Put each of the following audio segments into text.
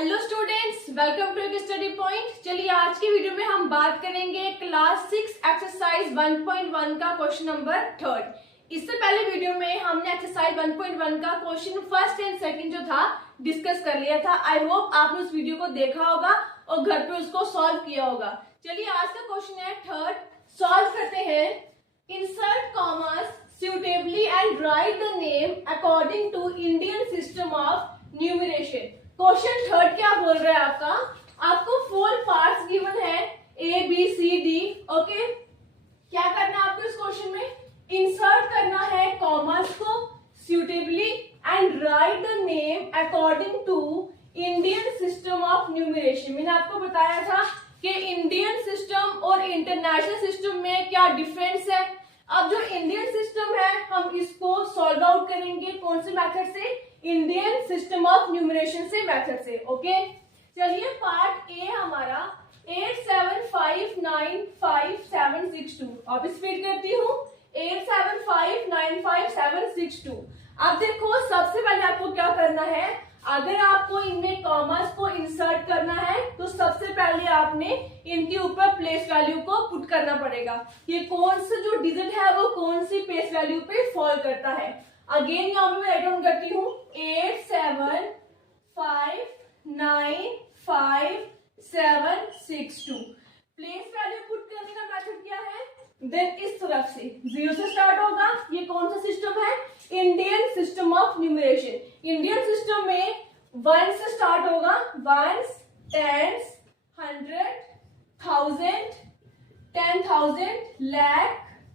Hello students, welcome to एक study point. चलिए आज की वीडियो में हम बात करेंगे क्लास 6 एक्सरसाइज 1.1 का क्वेश्चन नंबर 3। इससे पहले वीडियो में हमने एक्सरसाइज 1.1 का क्वेश्चन फर्स्ट एंड सेकंड जो था डिस्कस कर लिया था। आई होप आपने उस वीडियो को देखा होगा और घर पे उसको सॉल्व किया होगा। चलिए आज का क्वेश्चन है 3, सॉल्व करते हैं। Insert commerce suitably and write the name according to Indian system of numeration। Question 3 क्या बोल रहा है आपको 4 पार्ट्स गिवन है A B C D। Okay, क्या करना है आपको इस क्वेश्चन में? इंसर्ट करना है कॉमर्स को suitably and write the name according to Indian system of numeration। मैंने आपको बताया था कि इंडियन सिस्टम और इंटरनेशनल सिस्टम में क्या डिफरेंस है। अब जो इंडियन सिस्टम है हम इसको सॉल्व आउट करेंगे कौन से मेथड से? इंडियन सिस्टम ऑफ न्यूमरेशन से मेथड से। ओके, चलिए पार्ट ए हमारा 875955762। अब स्पीड करती हूँ 875955762। अब देखो सबसे पहले आपको क्या करना है, अगर आपको इनमें कॉमर्स को इंसर्ट करना है तो सबसे पहले आपने इनके ऊपर प्लेस वैल्यू को पुट करना पड़ेगा। ये कौन सा जो डिजिट है वो कौन सी प्लेस वैल्यू पे फॉल करता है। अगेन यहाँ पे मैं राइट डाउन करती हूँ 875955762। प्लेस वैल्यू पुट करने का मेथड क्या है? देन इस तरफ से 0 से स्टार्ट होगा। ये कौन सा सिस्टम है? Indian system of numeration. Indian system में 1 से स्टार्ट होगा, 1s, 10s, 100, 1000, 10,000, lakh,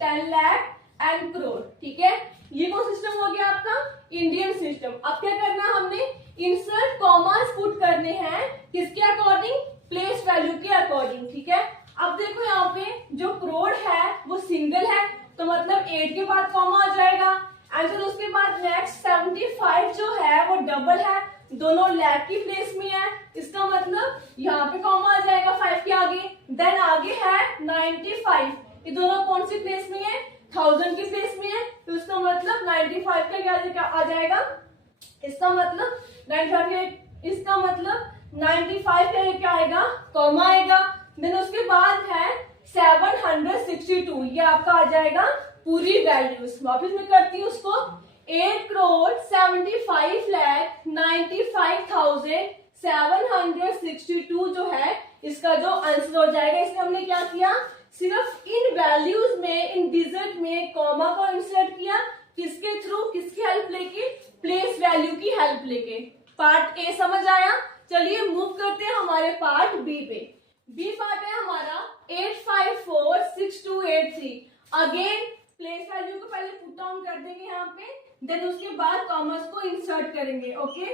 10 lakh and crore. ठीक है, ये कौन सिस्टम हो गया आपका? Indian system. अब क्या करना है हमने? इंसर्ट कॉमर्स पुट करने हैं किसके अकॉर्डिंग? प्लेस वैल्यू के अकॉर्डिंग। ठीक है, अब देखो यहाँ पे जो करोड़ है वो सिंगल है तो मतलब 8 के बाद कॉमा आ जाएगा। एंड फिर उसके बाद नेक्स्ट 75 जो है वो डबल है, दोनों लाख की प्लेस में है, इसका मतलब यहाँ पे कॉमा आ जाएगा 5 के आगे। देन आगे है 95, ये दोनों कौन सी प्लेस में है? 1000 की प्लेस में है, तो इसका मतलब 95 का क्या आ जाएगा? इसका मतलब 95 का क्या आएगा? कॉमा आएगा। देन उसके बाद है 762, ये आपका आ जाएगा पूरी वैल्यूज। वापस मैं करती हूँ उसको 8,95,95,762 जो है इसका जो आंसर हो जाएगा। इसमें हमने क्या किया? सिर्फ इन वैल्यूज में, इन डिजिट में कॉमा को इंसर्ट किया। किसके थ्रू? किसकी हेल्प लेके? प्लेस वैल्यू की हेल्प लेके। पार्ट ए समझ आया। चलिए मूव करते हैं हमारे पार्ट बी पे। बी पार्ट है हमारा 8546283। अगेन प्लेस वैल्यू को पहले पुट डाउन कर देंगे यहाँ पे, देन उसके बाद कॉमर्स को इंसर्ट करेंगे। ओके,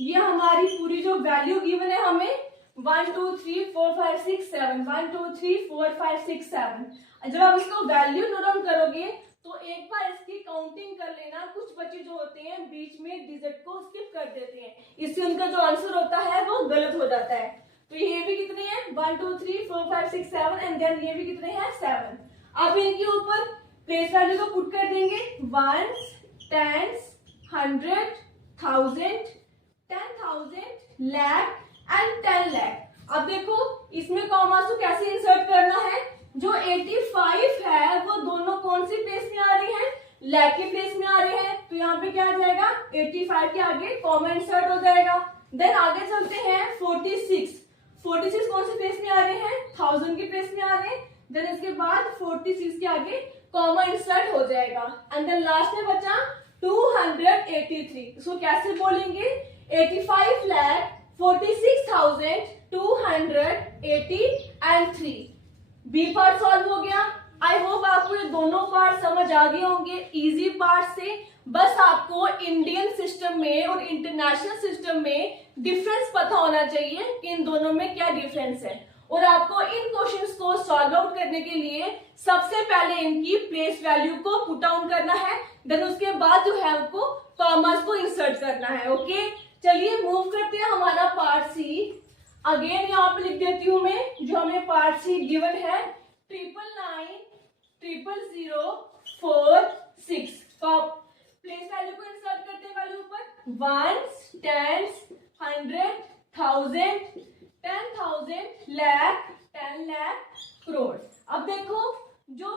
ये हमारी पूरी जो वैल्यू गिवन है हमें 1 2 3 4 5 6 7 1 2 3 4 5 6 7। जब आप इसको वैल्यू नोट डाउन करोगे तो एक बार इसकी काउंटिंग कर लेना। कुछ बच्चे जो होते हैं बीच में डिजिट को स्किप कर देते हैं, इससे उनका जो आंसर होता है वो गलत हो जाता है। तो ये भी कितने हैं? 1 2 3 4 5 6 7 एंड देन ये भी कितने हैं? 7। अब इनके ऊपर प्लेस वैल्यू को पुट कर देंगे 1s, 10s, 100, 1000, 10,000, lakh and 10 lakh. अब देखो इसमें कॉमर्स को कैसे इंसर्ट करना है? जो 85 है वो दोनों कौन सी प्लेस में आ रही हैं? लाख की प्लेस में आ रहे हैं, तो यहाँ पे क्या आ जाएगा? 85 के आगे कॉमा इंसर्ट हो जाएगा। देन आगे चलते हैं 46 कौन सी प्लेस में आ रहे हैं? 1000 की प्लेस में आ रहे हैं। देन इसके बाद 46 के आगे कॉमा इंसर्ट हो जाएगा। एंड देन लास्ट में बचा 283। इसको कैसे बोलेंगे? 85,46,283 बी पार्ट सॉल्व हो गया। आई होप आपको ये दोनों पार्ट समझ आ गए होंगे इजी पार्ट से। बस आपको इंडियन सिस्टम में और इंटरनेशनल सिस्टम में डिफरेंस पता होना चाहिए कि इन दोनों में क्या डिफरेंस है। और आपको इन क्वेश्चंस को सॉल्व आउट करने के लिए सबसे पहले इनकी प्लेस वैल्यू को पुट डाउन करना है, देन उसके बाद जो है आपको कॉमर्स को इंसर्ट करना है। ओके, चलिए मूव करते हैं हमारा पार्ट सी। अगेन यहाँ पे लिख देती हूँ मैं जो हमें पार्ट सी गिवन है 9990046। प्लेस वैल्यू को इंसर्ट करते हैं वैल्यू पर 1s, 10s, 100, 1000, 10,000, lakh, 10 lakh, crore. अब देखो जो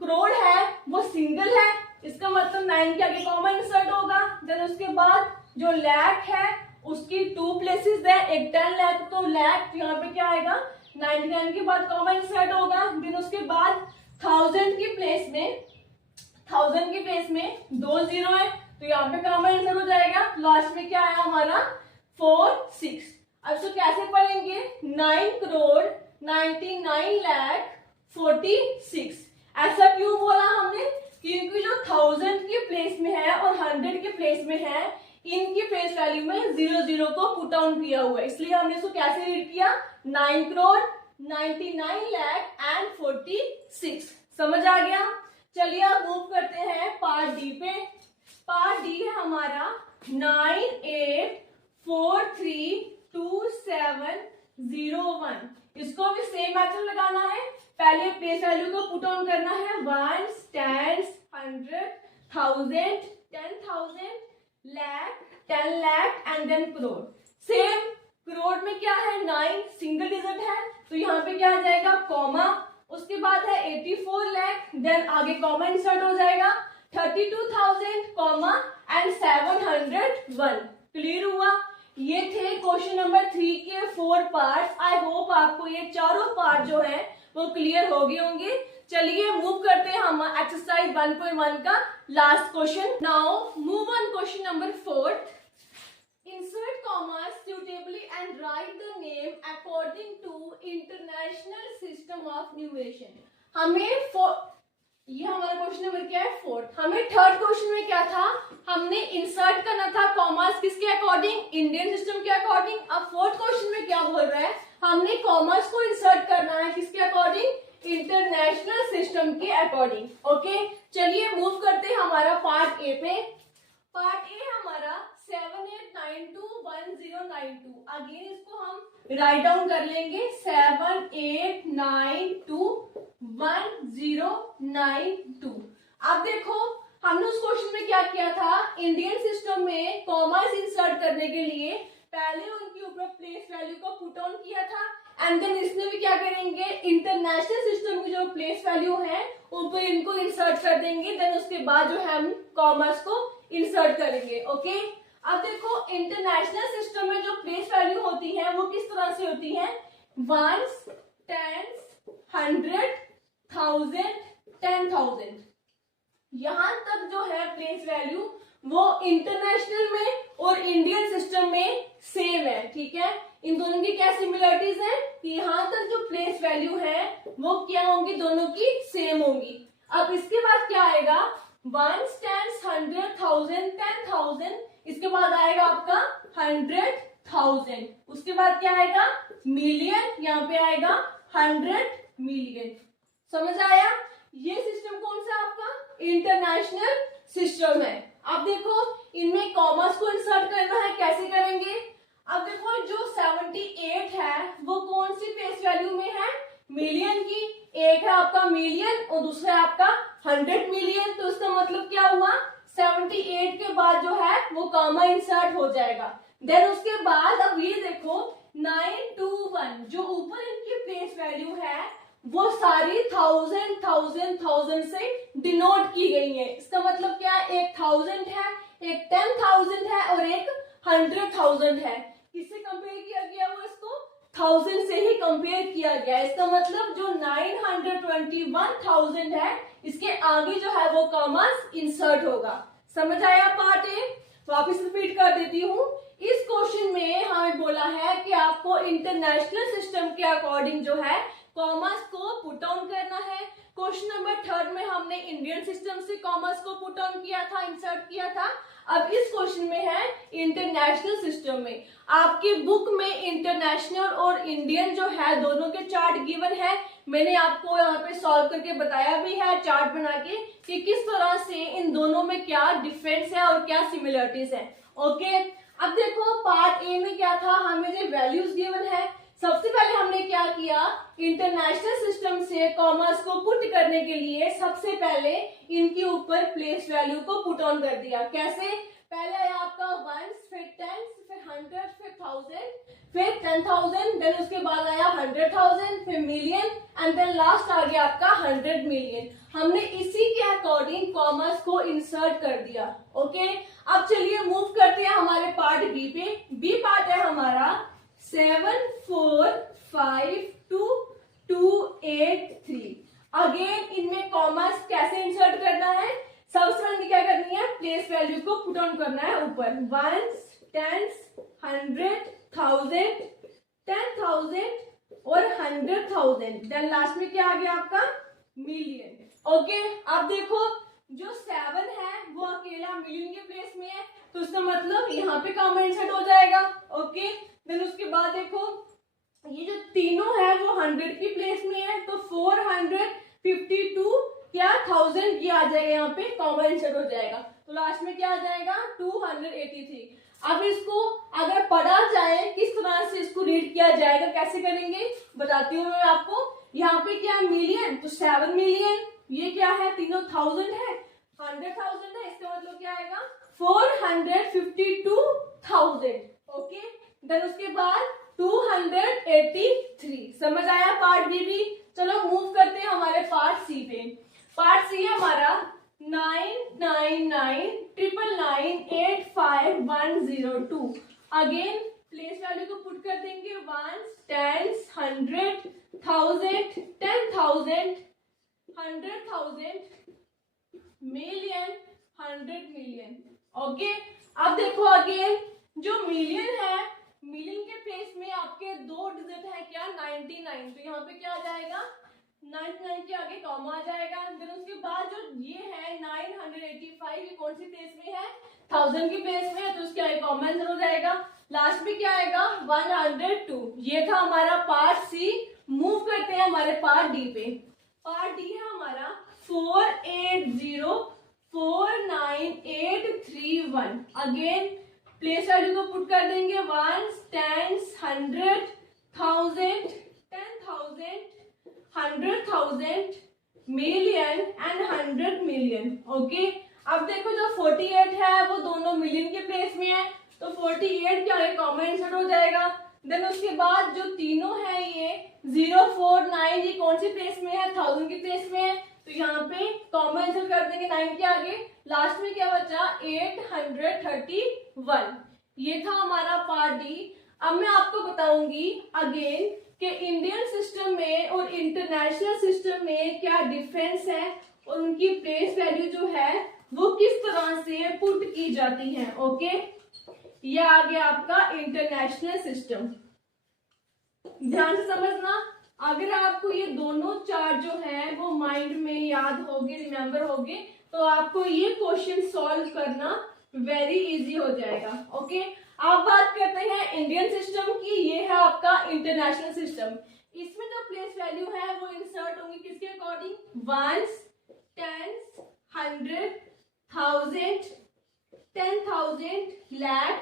करोड़ है वो सिंगल है, इसका मतलब 9 के आगे कॉमा इंसर्ट होगा। देन उसके बाद जो लाख है उसकी 2 प्लेसेस है, एक 10 लाख तो लाख यहाँ पे क्या आएगा 99 के बाद कॉमा इंसर्ट होगा। देन उसके बाद 1000 की प्लेस में 2 जीरो है तो यहाँ पे कॉमा इंसर्ट हो जाएगा। लास्ट में क्या आया हमारा 4 6। अब इसको कैसे पढ़ेंगे 9 करोड़ 99 लाख 46। ऐसा क्यों बोला हमने, क्योंकि जो 1000 के प्लेस में है और 100 के प्लेस में है इनकी प्लेस वैल्यू में 0 को पुट डाउन किया हुआ है, इसलिए हमने इसको कैसे रीड किया 9 करोड़ 99 लाख एंड 46। समझ आ गया। चलिए अब मूव करते हैं पार्ट डी पे। पार्ट डी है हमारा 98432701। इसको भी सेम मेथड लगाना है। पहले प्लेस वैल्यू को पुट ऑन करना है 1 10 100 1000 10,000 lakh 10 lakh and then crore. Same crore में क्या है 9 सिंगल डिजिट है तो यहाँ पे क्या आ जाएगा कॉमा, उसके बाद है 84 लाख, देन आगे कॉमा इंसर्ट हो जाएगा 32,000 कॉमा एंड 701। क्लियर हुआ। ये थे क्वेश्चन नंबर 3 के 4 पार्ट। आई होप आपको ये चारों पार्ट जो है वो क्लियर हो गए होंगे। चलिए मूव करते हैं हम एक्सरसाइज 1.1 का last question. Now move on question number 4। Insert commas suitably and write the name according to International System of Numeration। हमें ये हमारा क्वेश्चन नंबर क्या है 4। हमें थर्ड क्वेश्चन में क्या था, हमने इंसर्ट करना था कॉमर्स किसके अकॉर्डिंग इंडियन सिस्टम के अकॉर्डिंग। अब फोर्थ क्वेश्चन में क्या बोल रहा है, हमने कॉमर्स को इंसर्ट करना है किसके अकॉर्डिंग इंटरनेशनल सिस्टम के अकॉर्डिंग। ओके चलिए मूव करते हैं हमारा पार्ट ए पे। पार्ट ए हमारा 78921092। अगेन इसको हम राइट डाउन कर लेंगे 78921092। अब देखो हमने उस क्वेश्चन में क्या किया था, इंडियन सिस्टम में कॉमर्स इंसर्ट करने के लिए पहले उनके ऊपर प्लेस वैल्यू को पुट ऑन किया था एंड देन इसमें भी क्या करेंगे इंटरनेशनल सिस्टम की जो प्लेस वैल्यू है ऊपर इनको इंसर्ट कर देंगे। देन उसके बाद जो है हम कॉमर्स को इंसर्ट करेंगे। ओके अब देखो इंटरनेशनल सिस्टम में जो प्लेस वैल्यू होती है वो किस तरह से होती है 1s 10s 100 1000 10,000। यहां तक जो है प्लेस वैल्यू वो इंटरनेशनल में और इंडियन सिस्टम में सेम है। ठीक है इन दोनों की क्या सिमिलरिटीज है कि यहाँ तक जो प्लेस वैल्यू है वो क्या होंगी दोनों की सेम होंगी। अब इसके बाद क्या आएगा 1s 10s 100 1000 10,000। इसके बाद आएगा आपका 100,000। उसके बाद क्या आएगा मिलियन, यहाँ पे आएगा 100 मिलियन। समझ आया। ये सिस्टम कौन सा आपका इंटरनेशनल सिस्टम है। अब देखो इनमें कॉमर्स को इंसर्ट करना है, कैसे करेंगे। अब देखो जो 78 है वो कौन सी प्लेस वैल्यू में है मिलियन की। एक है आपका मिलियन और दूसरा है आपका 100 मिलियन। तो इसका मतलब क्या हुआ 78 के बाद जो है वो कॉमा इंसर्ट हो जाएगा। देन उसके बाद अब ये देखो 921 जो ऊपर इनकी प्लेस वैल्यू है वो सारी 1000 से डिनोट की गई है। इसका मतलब क्या है एक 1000 है, एक 10,000 है और एक 100,000 है। किससे कंपेयर किया गया वो इसको 1000 से ही कंपेयर किया गया। इसका मतलब जो 921,000 है इसके आगे जो है वो कॉमर्स इंसर्ट होगा। समझ आया पार्ट ए। वापिस रिपीट कर देती हूँ। इस क्वेश्चन में हमें बोला है कि आपको इंटरनेशनल सिस्टम के अकॉर्डिंग जो है कॉमर्स को पुट ऑन करना है। क्वेश्चन नंबर 3 में हमने इंडियन सिस्टम से कॉमर्स को पुट ऑन किया था, इंसर्ट किया था। अब इस क्वेश्चन में है इंटरनेशनल सिस्टम में। आपकी बुक में इंटरनेशनल और इंडियन जो है दोनों के चार्ट गिवन है। मैंने आपको यहाँ पे सॉल्व करके बताया भी है चार्ट बना के कि किस तरह से इन दोनों में क्या डिफरेंस है और क्या सिमिलरिटीज है। ओके अब देखो पार्ट ए में क्या था, हमें जो वैल्यूज गिवन है सबसे पहले हमने क्या किया इंटरनेशनल सिस्टम से कॉमर्स को पुट करने के लिए सबसे पहले इनके ऊपर प्लेस वैल्यू को पुट ऑन कर दिया। कैसे पहले आया आपका वंस, फिर टेंस, फिर 100, फिर 1000, फिर 10,000, देन उसके बाद आया 100,000, फिर मिलियन, एंड देन लास्ट आ गया आपका 100 मिलियन। हमने इसी के अकॉर्डिंग कॉमर्स को इंसर्ट कर दिया। ओके, अब चलिए मूव करते हैं हमारे पार्ट बी पे। बी पार्ट है हमारा 7452283। अगेन इनमें कॉमर्स कैसे इंसर्ट करना है, सबसे पहले क्या करनी है, प्लेस वैल्यू को पुट ऑन करना है ऊपर, वंस, टेंस, 100, 1000, 10,000 और 100,000, देन लास्ट में क्या आ गया आपका मिलियन। ओके, अब देखो जो 7 है वो अकेला मिलियन के प्लेस में है, तो उसका मतलब यहाँ पे कॉमा इंसर्ट हो जाएगा। ओके, देन उसके बाद देखो ये जो तीनों है वो 100 की प्लेस में है, तो 452 क्या 1000 ये आ जाएगा, यहाँ पे कॉमा इंसर्ट हो जाएगा, तो लास्ट में क्या आ जाएगा 283। अब इसको अगर पढ़ा जाए किस तरह से इसको रीड किया जाएगा, कैसे करेंगे बताती हूँ मैं आपको। यहाँ पे क्या मिलियन, तो 7 मिलियन, ये क्या है तीनों 1000 है, 100,000 है, इसका मतलब क्या आएगा 452,000। ओके, देन उसके बाद 283। समझ आया पार्ट बी भी। चलो मूव करते हैं हमारे पार्ट सी पे। पार्ट सी है हमारा 99999985102। अगेन प्लेस वैल्यू को पुट कर देंगे, ones, tens, 100, 1000, 10,000, 100,000, million, 100 million. Okay, अब देखो अगेन जो मिलियन है, मिलियन के प्लेस में आपके 2 डिजिट है क्या 99, तो यहाँ पे क्या आ जाएगा 99 के आगे कॉमा आ जाएगा। देन उसके बाद जो ये है 985, ये कौन सी प्लेस में है 1000 की प्लेस में है, तो उसके आगे कॉमा आंसर हो जाएगा। लास्ट में क्या आएगा 102। ये था हमारा पार्ट सी। मूव करते हैं हमारे पार्ट डी पे। पार्ट डी है हमारा 4804981। अगेन प्लेस वैल्यू को पुट कर देंगे, ones, tens, 100, 1000, 10,000, 100,000, million and 100 million. Okay, अब देखो जो 48 है वो दोनों मिलियन के प्लेस में है, तो 48 क्या है कॉमा इंसर्ट हो जाएगा। देन उसके बाद जो तीनों है ये 049, ये कौन सी प्लेस में है 1000 की प्लेस में है, तो यहाँ पे कॉमा इंसर्ट कर देंगे 9 के आगे। लास्ट में क्या बचा 831। ये था हमारा पार्ट डी। अब मैं आपको बताऊंगी अगेन कि इंडियन सिस्टम में और इंटरनेशनल सिस्टम में क्या डिफरेंस है और उनकी प्लेस वैल्यू जो है वो किस तरह से पुट की जाती है। ओके, ये आ गया आपका इंटरनेशनल सिस्टम। ध्यान से समझना, अगर आपको ये दोनों चार्ट जो है वो माइंड में याद होगे, रिमेम्बर होगे, तो आपको ये क्वेश्चन सॉल्व करना वेरी इजी हो जाएगा। ओके, अब बात करते हैं इंडियन सिस्टम की। ये है आपका इंटरनेशनल सिस्टम। इसमें जो प्लेस वैल्यू है वो इंसर्ट होंगी किसके according, ones, tens, 100, 1000, 10,000, lakh,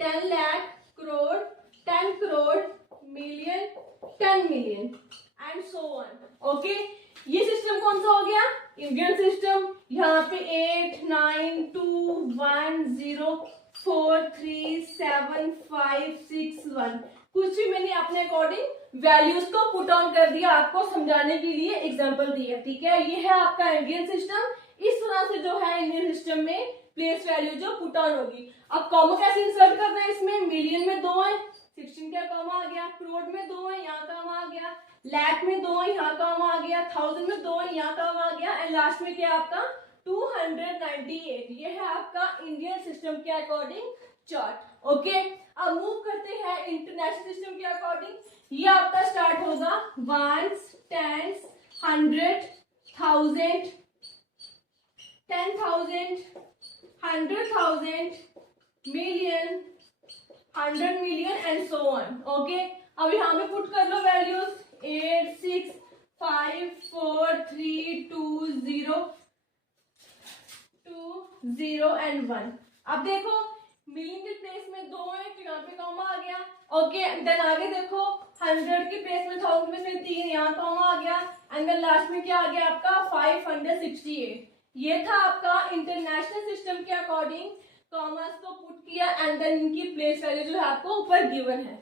10 lakh, crore, 10 crore, million, 10 million and so on. Okay, ये सिस्टम कौन सा हो गया इंडियन सिस्टम। यहाँ पे 89210437561, कुछ भी मैंने अपने अकॉर्डिंग वैल्यूज को पुट ऑन कर दिया, आपको समझाने के लिए एग्जांपल दिया। ठीक है, ये है आपका इंडियन सिस्टम। इस तरह से जो है इंडियन सिस्टम में प्लेस वैल्यू जो पुट ऑन होगी। अब कॉमा कैसे इंसर्ट करना है, इसमें मिलियन में 2 है, 16 का कॉमा आ गया, करोड़ में 2 है, यहाँ कॉमा आ गया, लाख में 2 है, यहाँ कॉमा आ गया, 1000 में 2 है, यहाँ कॉमा आ गया, एंड लास्ट में क्या आपका 298। ये है आपका इंडियन सिस्टम के अकॉर्डिंग चार्ट। ओके, अब मूव करते हैं इंटरनेशनल सिस्टम के अकॉर्डिंग। ये आपका स्टार्ट होगा ones, tens, 100, 1000, 10,000, 100,000, million, 100 million and so on. Okay, अब यहाँ पे पुट कर लो वैल्यूज 8, 6, 5, 4, 3, 2, 0 एंड 1। अब देखो मिलियन के प्लेस में 2 है, तो यहाँ पे कॉमा आ गया। ओके, देन आगे देखो 100 के प्लेस में 1000 में से 3, यहाँ कॉमा आ गया, एंड देन लास्ट में क्या आ गया आपका 568। ये था आपका इंटरनेशनल सिस्टम के अकॉर्डिंग कॉमर्स को पुट किया एंड देन इनकी प्लेस वैल्यू जो है आपको ऊपर गिवन है।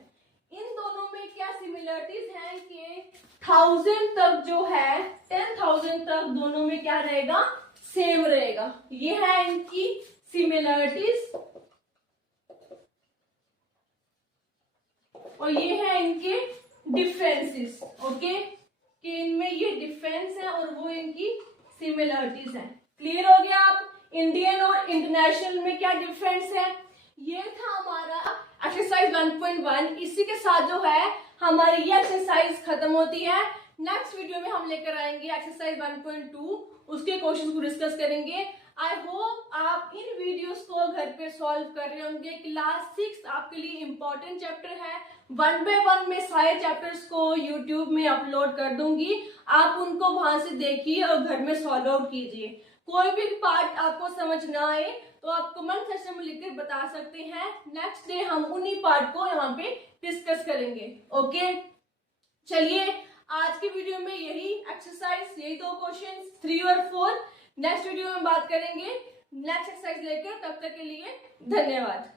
इन दोनों में क्या सिमिलरिटीज हैं कि 1000 तक जो है 10,000 तक दोनों में क्या रहेगा, सेम रहेगा। ये है इनकी सिमिलरिटीज और ये है इनके डिफरेंसेस। ओके, कि इनमें ये डिफरेंस है और वो इनकी सिमिलरिटीज है। क्लियर हो गया? आप इंडियन और इंटरनेशनल में क्या डिफरेंस है। ये था हमारा एक्सरसाइज 1.1। इसी के साथ जो है हमारी ये एक्सरसाइज खत्म होती है। नेक्स्ट वीडियो में हम लेकर आएंगे एक्सरसाइज 1.2, उसके क्वेश्चन को डिस्कस करेंगे। आई होप आप इन वीडियोस को घर पे सॉल्व कर रहे होंगे। क्लास 6 आपके लिए इम्पोर्टेंट चैप्टर है। 1 by 1 में सारे चैप्टर्स को यूट्यूब में अपलोड कर दूंगी, आप उनको वहां से देखिए और घर में सॉल्व आउट कीजिए। कोई भी पार्ट आपको समझ ना आए तो आप कमेंट सेक्शन में लिखकर बता सकते हैं। नेक्स्ट डे हम उन्हीं पार्ट को यहाँ पे डिस्कस करेंगे। ओके, चलिए आज की वीडियो में यही एक्सरसाइज, यही 2 क्वेश्चन 3 और 4 नेक्स्ट वीडियो में बात करेंगे नेक्स्ट एक्सरसाइज लेकर। तब तक के लिए धन्यवाद।